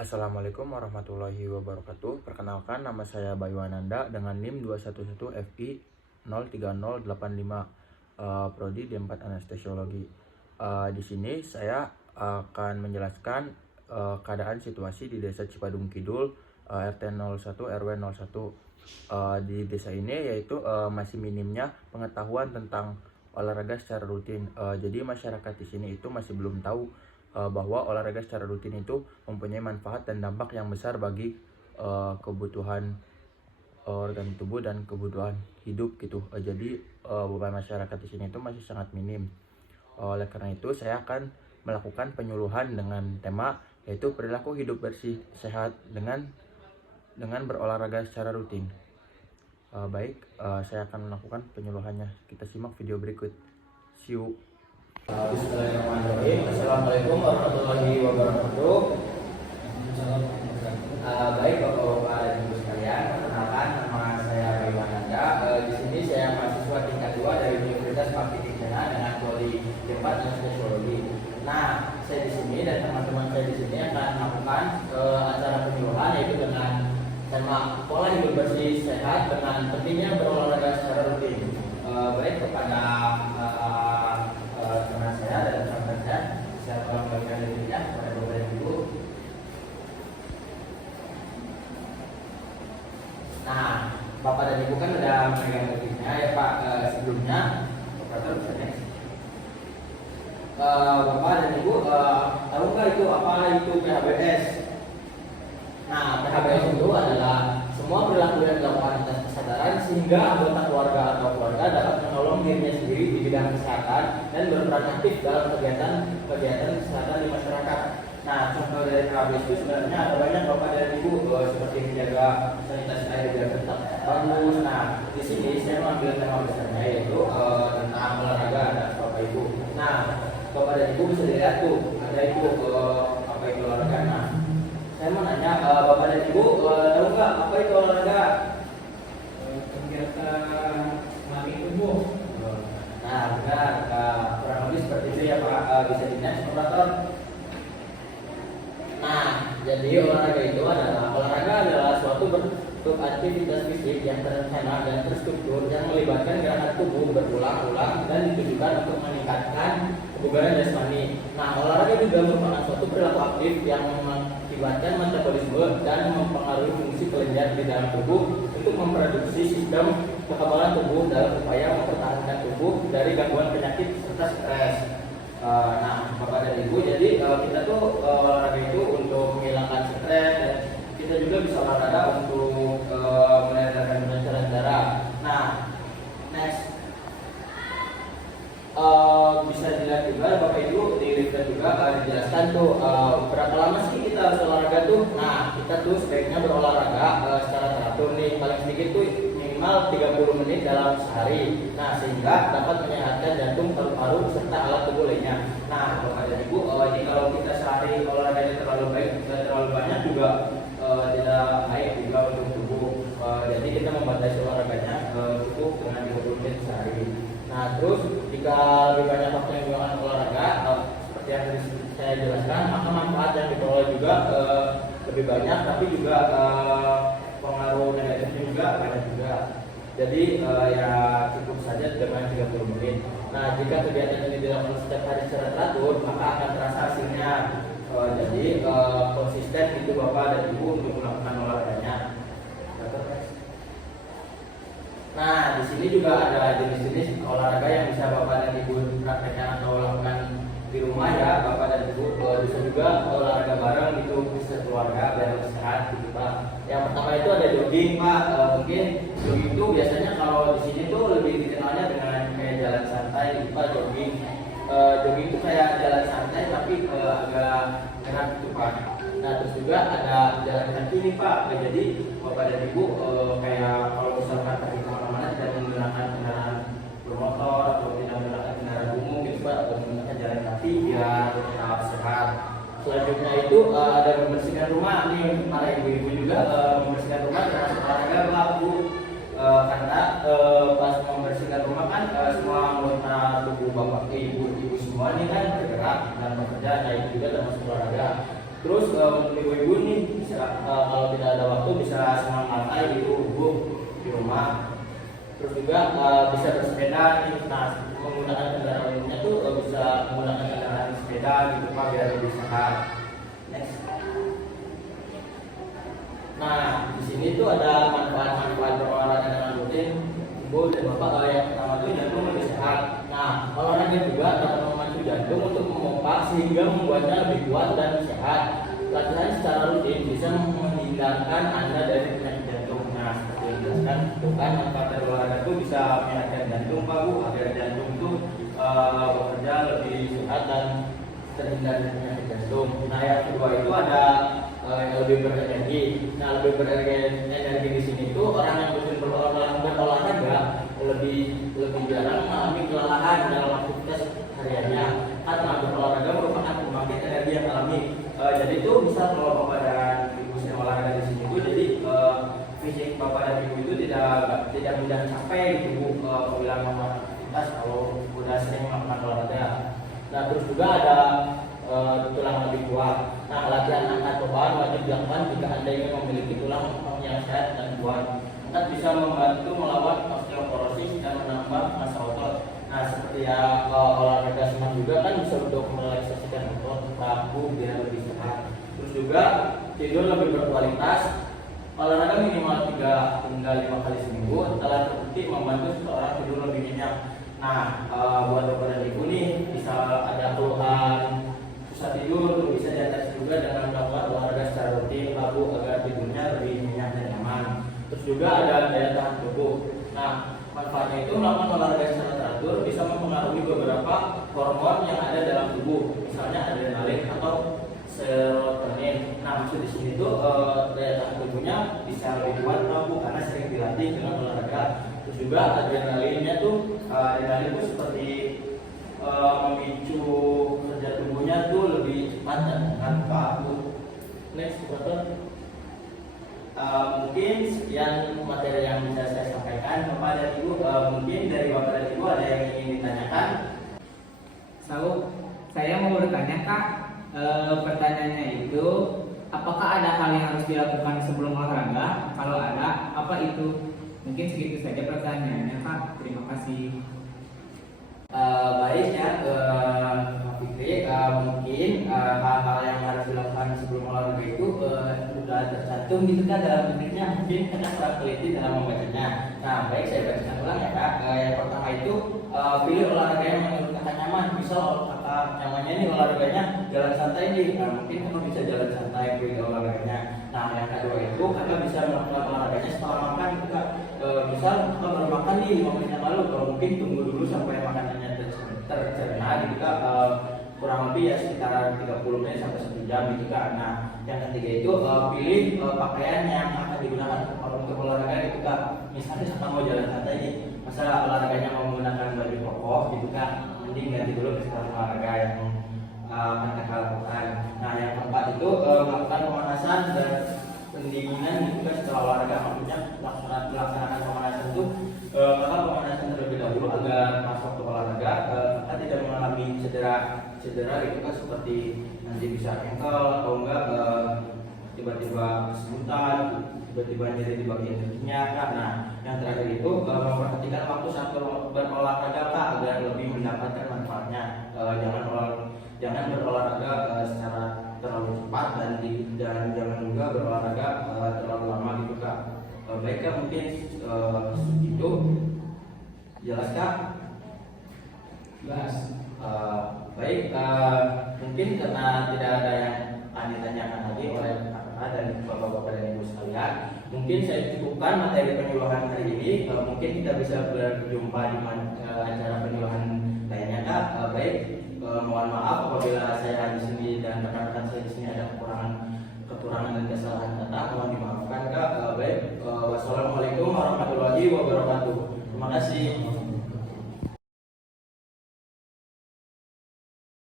Assalamualaikum warahmatullahi wabarakatuh. Perkenalkan, nama saya Bayu Ananda dengan NIM 211FI 03085, prodi D4 Anestesiologi. Di sini saya akan menjelaskan keadaan situasi di Desa Cipadung Kidul, RT 01 RW 01. Di desa ini yaitu masih minimnya pengetahuan tentang olahraga secara rutin. Jadi masyarakat di sini itu masih belum tahu bahwa olahraga secara rutin itu mempunyai manfaat dan dampak yang besar bagi kebutuhan organ tubuh dan kebutuhan hidup gitu. Jadi beban masyarakat di sini itu masih sangat minim. Oleh karena itu saya akan melakukan penyuluhan dengan tema yaitu perilaku hidup bersih sehat dengan berolahraga secara rutin. Saya akan melakukan penyuluhannya. Kita simak video berikut. See you. Bismillahirrahmanirrahim. Assalamualaikum warahmatullahi wabarakatuh. Baik Bapak-bapak dan Ibu sekalian, perkenalkan nama saya Bayu Ananda. Di sini saya mahasiswa tingkat 2 dari Universitas Pakti Kencana dengan prodi D4 Anestesiologi. Nah, saya di sini dan teman-teman saya di sini akan melakukan acara penyuluhan yaitu dengan tema pola hidup bersih sehat dengan pentingnya berolahraga secara rutin. Baik kepada teman saya dan sahabat saya tolong bagikan dirinya kepada Bapak dan Ibu. Nah, Bapak dan Ibu kan sudah memegang buktinya ya Pak. Sebelumnya operator bisa next. Bapak dan Ibu tahu nggak itu apa itu PHBS? Nah, PHBS itu adalah semua perilaku yang dilakukan atas kesadaran sehingga anggota keluarga atau keluarga dapat menolong dirinya sendiri di bidang kesehatan dan berperan aktif dalam kegiatan kesehatan di masyarakat. Nah, contoh dari PHBS itu sebenarnya ada banyak Bapak dan Ibu, seperti menjaga sanitasi air biar tetap bagus. Nah, di sini saya mengambil tema besarnya yaitu tentang olahraga dan Bapak Ibu. Nah, Bapak dan Ibu bisa dilihat tuh ada itu apa itu olahraga. Nah, saya mau nanya Bapak dan Ibu tahu nggak apa itu olahraga? Kegiatan latih tubuh. Nah, benar. Kurang lebih seperti itu ya Pak. Bisa di-next operator. Nah, jadi olahraga adalah suatu bentuk aktivitas fisik yang terencana dan terstruktur yang melibatkan gerakan tubuh berulang-ulang dan ditujukan untuk meningkatkan kebugaran jasmani. Nah, olahraga juga merupakan suatu perilaku aktif yang mengakibatkan metabolisme dan mempengaruhi fungsi kelenjar di dalam tubuh untuk memproduksi sistem kekebalan tubuh dalam upaya mempertahankan tubuh dari gangguan penyakit serta stres. Nah, Bapak dan Ibu, jadi kita tuh olahraga itu untuk menghilangkan stres dan kita juga bisa olahraga untuk meningkatkan pencernaan darah. Nah, next. Bisa dilihat juga Bapak Ibu di video juga dijelaskan tuh berapa lama sih kita harus olahraga tuh. Nah, kita tuh sebaiknya berolahraga secara teratur nih, paling sedikit tuh minimal 30 menit dalam sehari. Nah, sehingga dapat menyehatkan jantung, paru-paru serta alat tubuh lainnya. Nah, Bapak dan Ibu, ini kalau kita sehari olahraganya terlalu baik dan terlalu banyak juga tidak baik juga untuk tubuh. Jadi kita membatasi olahraganya cukup dengan 30 menit sehari. Nah, terus jika lebih banyak waktu yang digunakan olahraga, seperti yang tadi saya jelaskan, maka manfaat yang diperoleh juga lebih banyak, tapi juga pengaruh negatifnya juga banyak juga. Jadi ya cukup saja dengan 30 menit. Nah, jika kegiatan ini dilakukan setiap hari secara teratur, maka akan terasa hasilnya. Jadi konsisten itu Bapak dan Ibu untuk melakukan olahraganya. Nah, di sini juga ada jenis-jenis olahraga yang bisa Bapak dan Ibu praktekkan atau lakukan di rumah ya, Bapak dan Ibu. Bisa juga olahraga bareng gitu, bisa keluarga biar sehat gitu Pak. Yang pertama itu ada jogging Pak. Mungkin jogging itu biasanya kalau di sini tuh lebih dikenalnya dengan kayak jalan santai gitu Pak, jogging. Jogging itu kayak jalan santai tapi agak gerak gitu Pak. Nah, terus juga ada jalan kaki nih Pak. Jadi Bapak dan Ibu kayak kalau misalkan pergi kemana-mana tidak menggunakan kendaraan bermotor atau tidak menggunakan kendaraan umum gitu Pak, atau menggunakan jalan kaki biar tetap sehat. Selanjutnya itu ada membersihkan rumah nih para ibu-ibu juga. Membersihkan rumah termasuk olahraga Pak Bu. Karena pas membersihkan rumah kan semua anggota tubuh Bapak Ibu semua ini kan bergerak dan bekerja, nah itu juga termasuk olahraga. Terus untuk ibu-ibu nih bisa kalau tidak ada waktu bisa senam santai gitu di rumah. Terus juga bisa bersepeda nih. Nah, menggunakan kendaraan umumnya tuh bisa menggunakan kendaraan sepeda gitu Pak biar lebih sehat. Next. Nah, di sini tuh ada manfaat-manfaat berolahraga dengan rutin. Ibu dan Bapak yang pertama itu jantung lebih sehat. Nah, olahraga juga dapat memacu jantung untuk memompa sehingga membuatnya lebih kuat dan sehat. Latihan secara rutin bisa menghindarkan Anda dari penyakit jantung. Nah, seperti yang dijelaskan, bukan manfaat dari olahraga itu bisa menyehatkan jantung Pak Bu, agar jantung itu bekerja lebih sehat dan terhindar dari penyakit jantung. Nah, yang kedua itu ada yang lebih berenergi. Nah, lebih berenergi di sini itu orang yang rutin berolahraga lebih jarang mengalami kelelahan dalam aktivitas hariannya karena berolahraga merupakan pembangkit energi yang alami. Jadi itu misal kalau Bapak dan Ibu sedang olahraga di sini itu jadi fisik Bapak dan Ibu itu tidak mudah capek gitu apabila melakukan aktivitas kalau sudah sering melakukan olahraga. Nah, terus juga ada tulang lebih kuat. Nah, latihan angkat beban wajib dilakukan jika Anda ingin memiliki tulang yang sehat dan kuat. Angkat bisa membantu melawan osteoporosis dan menambah massa otot. Nah, seperti ya olahraga senam juga kan bisa untuk merelaksasikan otot bahu biar lebih sehat. Terus juga tidur lebih berkualitas. Olahraga minimal 3 hingga 5 kali seminggu telah terbukti membantu seseorang tidur lebih nyenyak. Nah, buat Bapak dan Ibu nih bisa ada keluhan susah tidur, bisa diatasi juga dengan melakukan olahraga secara rutin lalu agar tidurnya lebih nyenyak dan nyaman. Terus juga ada daya tahan tubuh. Nah, manfaatnya itu melakukan olahraga secara teratur bisa mempengaruhi beberapa hormon yang ada dalam tubuh, misalnya adrenalin atau serotonin. Nah, maksud di sini tuh daya tahan tubuhnya bisa lebih kuat tahu karena sering dilatih dengan olahraga. Terus juga adrenalinnya tuh adrenalin itu seperti memicu kerja tubuhnya tuh lebih cepat dan tanpa aku. Next, Bapak. Mungkin sekian materi yang bisa saya sampaikan Bapak dan Ibu. Mungkin dari Bapak dan Ibu ada yang ingin ditanyakan? Saya mau bertanya Kak, pertanyaannya itu apakah ada hal yang harus dilakukan sebelum olahraga? Kalau ada, apa itu? Mungkin segitu saja pertanyaannya Kak. Terima kasih. Baik ya, Pak Fikri, mungkin hal-hal yang harus dilakukan sebelum olahraga itu sudah tercantum gitu kan dalam bukunya, mungkin kita kurang teliti dalam membacanya. Nah, baik saya bacakan ulang ya Kak. Yang pertama itu pilih olahraga yang menurut Kakak nyaman. Misal Kakak nyamannya nih olahraganya jalan santai nih, mungkin Kakak bisa jalan santai pilih olahraganya. Nah, yang kedua itu Kakak bisa melakukan olahraganya setelah makan gitu Kak. Misal Kakak baru makan nih 5 menit yang lalu, kalau mungkin tunggu dulu sampai makanannya tercerna gitu Kak, kurang lebih ya sekitar 30 menit sampai 1 jam gitu Kak. Nah, yang ketiga itu pilih pakaian yang akan digunakan untuk olahraga gitu Kak. Misalnya Kakak mau jalan santai nih, masa olahraganya mau menggunakan baju koko gitu Kak, mending ganti dulu ke setelah olahraga yang akan Kakak lakukan. Nah, yang keempat itu melakukan pemanasan dan pendinginan gitu Kak setelah olahraga. Maksudnya melaksanakan pemanasan itu Kakak pemanasan terlebih dahulu agar pas waktu olahraga Kakak tidak mengalami cedera gitu Kak, seperti nanti bisa ankle atau enggak tiba-tiba kesemutan, tiba-tiba nyeri di bagian kakinya Kak. Nah, yang terakhir itu memperhatikan waktu saat berolahraga Kak agar lebih mendapatkan manfaatnya. Jangan berolahraga secara terlalu cepat dan jangan juga berolahraga terlalu lama gitu Kak. Baik Kak, mungkin itu jelas Kak? Jelas. Baik, mungkin karena tidak ada yang akan ditanyakan lagi oleh kakak dan bapak-bapak dan ibu sekalian, mungkin saya cukupkan materi penyuluhan hari ini. Mungkin kita bisa berjumpa di acara penyuluhan lainnya Kak. Baik, mohon maaf apabila saya di sini dan rekan-rekan saya di sini ada kekurangan dan kesalahan kata, mohon dimaafkan Kak. Baik, wassalamualaikum warahmatullahi wabarakatuh. Terima kasih.